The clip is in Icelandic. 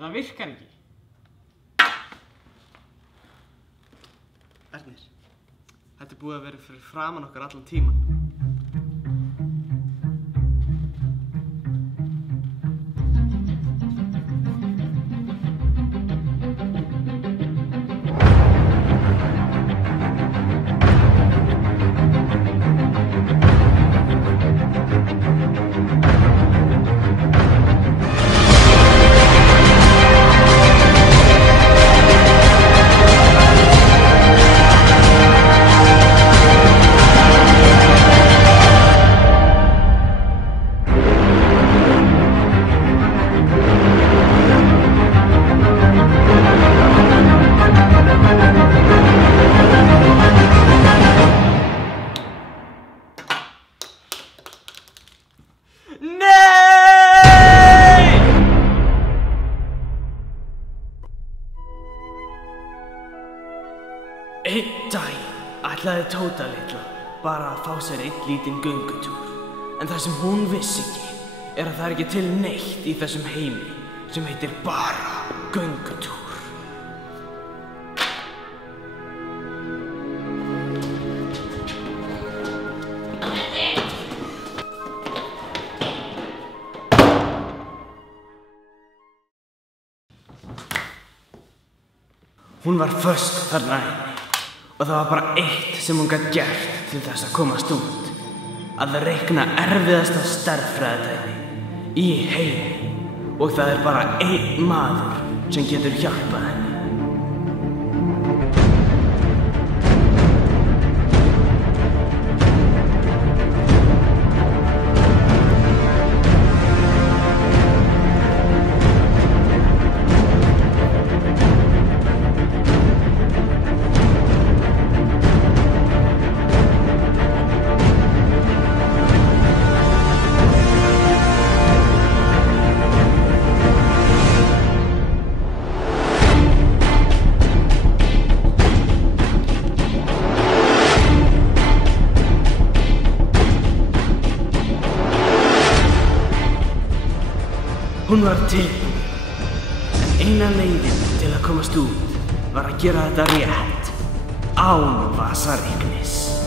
Þetta virkar ekki. Ernir, þetta búið að vera fyrir framan okkar allan tíman. Einn daginn ætlaði Tóta litla bara að fá sér einn lítinn göngutúr. En það sem hún vissi ekki að það ekki til neitt í þessum heimi sem heitir bara göngutúr. Hún var föst þarna inni og það var bara eitt sem hún gat gert til þess að komast út. Að reikna erfiðasta stærðfræðidæmi í heimi og það er bara einn maður sem getur hjálpað henni. Hún var tilbúin, en eina leiðin til að komast út var að gera þetta rétt, án vasareiknis.